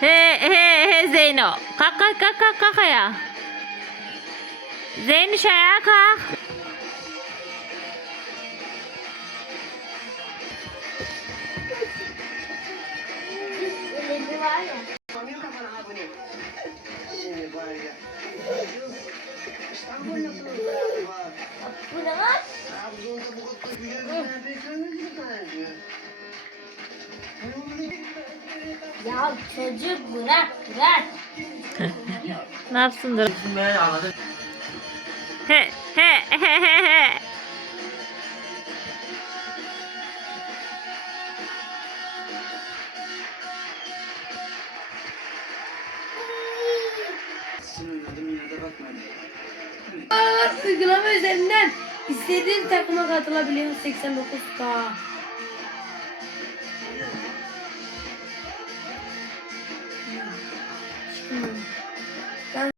He he he Zeyno. Kalk kalk kalk kalk kalk ayağa. Zeyniş ayağa kalk. Elinde var ya. Bu ne var? Ya çocuk bırak bırak. Ne yapsındır? Ben anladım. He he he he he. Uygulama üzerinden istediğin takıma katılabiliyorsun 89K.